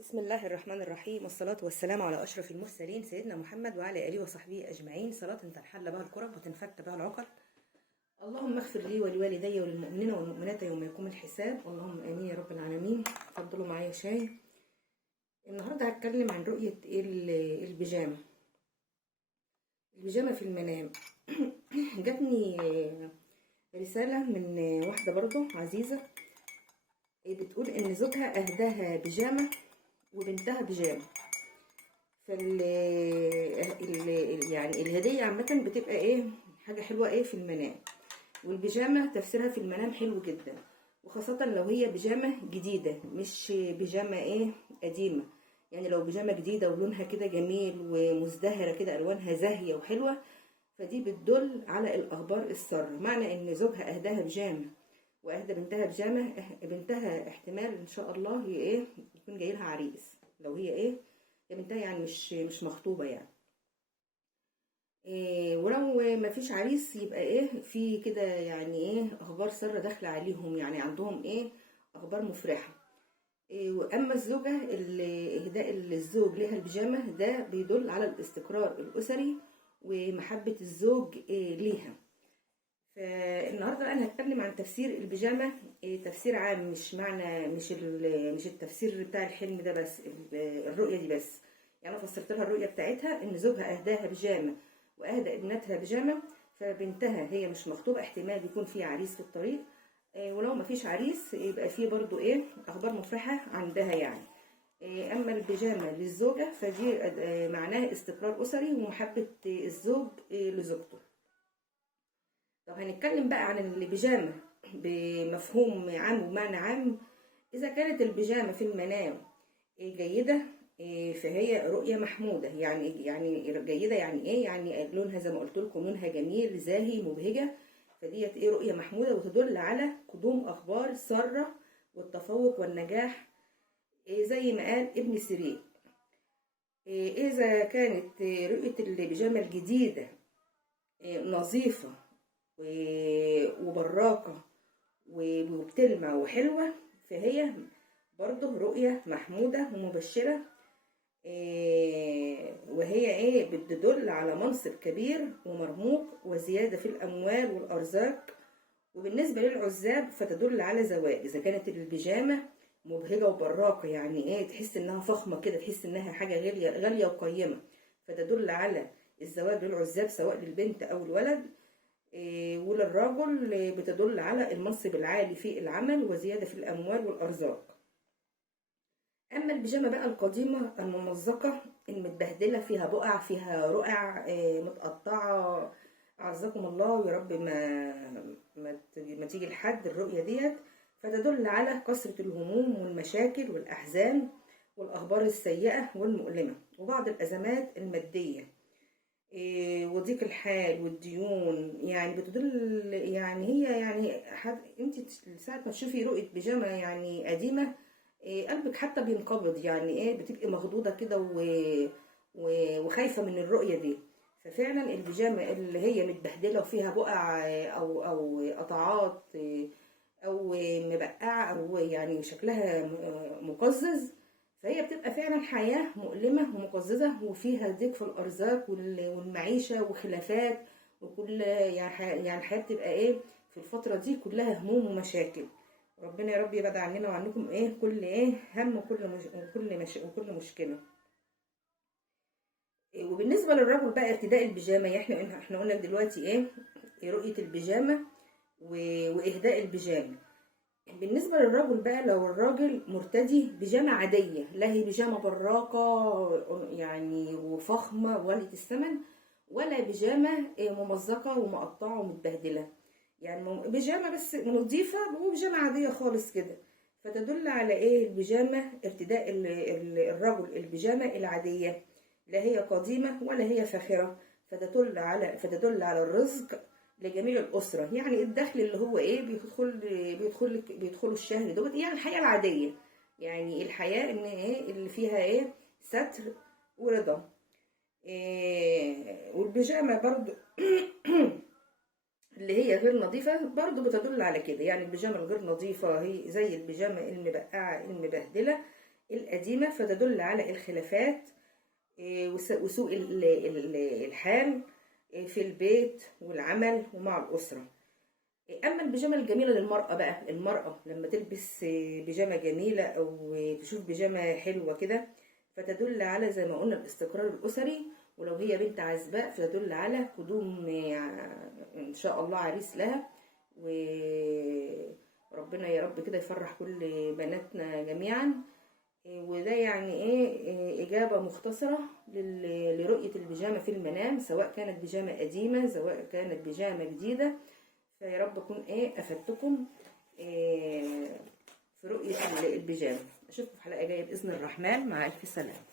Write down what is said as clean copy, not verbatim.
بسم الله الرحمن الرحيم، والصلاة والسلام على أشرف المرسلين سيدنا محمد وعلى آله وصحبه أجمعين، صلاة تنحل بها الكرب وتنفك بها العقد. اللهم اغفر لي ولوالدي وللمؤمنين والمؤمنات يوم يقوم الحساب، اللهم آمين يا رب العالمين. اتفضلوا معايا شاي. النهارده هتكلم عن رؤية البيجامة. البيجامة في المنام. جاتني رسالة من واحدة برضو عزيزة بتقول إن زوجها أهداها بيجامة وبنتها بيجامة. يعني الهدية عامة بتبقى ايه حاجة حلوة ايه في المنام، والبيجامة تفسيرها في المنام حلو جدا، وخاصة لو هي بيجامة جديدة مش بيجامة ايه قديمة. يعني لو بيجامة جديدة ولونها كده جميل ومزدهرة كده ألوانها زاهية وحلوة، فدي بتدل على الأخبار السارة. معنى إن زوجها أهداها بيجامة وأهدى بنتها بيجامة، بنتها احتمال إن شاء الله هي ايه يكون جايلها عريس. لو هي ايه يا بنتها يعني مش مخطوبة يعني. ولو ما فيش عريس يبقى ايه في كده يعني ايه اخبار سارة داخله عليهم، يعني عندهم ايه اخبار مفرحه. واما الزوجه اللي اهداء الزوج لها البيجامه ده بيدل على الاستقرار الاسري ومحبه الزوج ليها. فالنهارده انا هتكلم عن تفسير البيجامه تفسير عام، مش معنى مش التفسير بتاع الحلم ده بس، الرؤيه دي بس. يعني انا فسرت لها الرؤيه بتاعتها ان زوجها اهداها بيجامه واهدى ابنتها بيجامه، فبنتها هي مش مخطوبه، احتمال يكون في عريس في الطريق. ولو ما فيش عريس يبقى في برضو ايه اخبار مفرحه عندها يعني. اما البيجامه للزوجه فدي معناها استقرار اسري ومحبه الزوج لزوجته. طب هنتكلم بقى عن البيجامة بمفهوم عام ومعنى عام. إذا كانت البيجامة في المنام جيدة فهي رؤية محمودة. يعني جيدة يعني إيه؟ يعني لونها زي ما قلت لكم لونها جميل زاهي مبهجة، فديت إيه رؤية محمودة وتدل على قدوم أخبار سارة والتفوق والنجاح، زي ما قال ابن سيرين. إذا كانت رؤية البيجامة الجديدة نظيفة وبراقة وبتلمع وحلوة، فهي برضه رؤية محمودة ومبشرة. وهي ايه بتدل على منصب كبير ومرموق وزيادة في الأموال والأرزاق. وبالنسبة للعزاب فتدل على زواج. إذا كانت البيجامة مبهجة وبراقة يعني ايه تحس انها فخمة كده، تحس انها حاجة غالية غالية وقيمة، فتدل على الزواج للعزاب سواء للبنت أو الولد. وللرجل بتدل على المنصب العالي في العمل وزيادة في الأموال والأرزاق. أما البيجامة بقى القديمة الممزقة المتبهدلة فيها بقع فيها رقع متقطعة، أعزكم الله ويا رب ما تيجي لحد الرؤية ديت، فتدل على كثرة الهموم والمشاكل والأحزان والأخبار السيئة والمؤلمة وبعض الأزمات المادية وضيق الحال والديون. يعني بتدل يعني هي يعني انت ساعة ما تشوفي رؤية بيجامة يعني قديمة قلبك حتى بينقبض، يعني ايه بتبقي مخضوضة كده وخايفة من الرؤية دي. ففعلا البيجامة اللي هي متبهدلة وفيها بقع او قطعات او مبقعة او يعني شكلها مقزز، فهي بتبقى فعلا حياة مؤلمة ومقززة وفيها ضيق في الأرزاق والمعيشة وخلافات وكل يعني الحياة بتبقى ايه في الفترة دي كلها هموم ومشاكل. ربنا يا رب يبعد عننا وعنكم ايه كل ايه هم وكل مشكلة. وبالنسبة للرجل بقى ارتداء البيجامة، يعني احنا قلنا دلوقتي ايه رؤية البيجامة واهداء البيجامة. بالنسبة للرجل بقى لو الراجل مرتدي بيجامة عادية، لا هي بيجامة براقة يعني وفخمة وغالية الثمن، ولا بيجامة ممزقة ومقطعة ومتبهدلة، يعني بيجامة بس نظيفة وبيجامة عادية خالص كده. فتدل على ايه البيجامة ارتداء الرجل البيجامة العادية، لا هي قديمة ولا هي فاخرة، فتدل على الرزق لجميع الأسرة. يعني الدخل اللي هو ايه بيدخلوا الشهر دوت، يعني الحياة العادية، يعني الحياة ان ايه اللي فيها ايه ستر ورضا. والبيجامة برضو اللي هي غير نظيفة برضو بتدل على كده. يعني البيجامة الغير نظيفة هي زي البيجامة المبقعة المبهدلة، القديمة، فتدل على الخلافات وسوء الحال في البيت والعمل ومع الأسرة. أما البيجامة الجميلة للمرأة بقى، المرأة لما تلبس بيجامة جميلة أو تشوف بيجامة حلوة كده، فتدل على زي ما قلنا الاستقرار الأسري. ولو هي بنت عزباء فتدل على قدوم إن شاء الله عريس لها. وربنا يا رب كده يفرح كل بناتنا جميعا. وده يعني ايه إجابة مختصرة لرؤية البيجامة في المنام، سواء كانت بيجامة قديمة سواء كانت بيجامة جديدة. فيا رب أكون أفدتكم في رؤية البيجامة. أشوفكم في حلقة جاية بإذن الرحمن، مع ألف سلامة.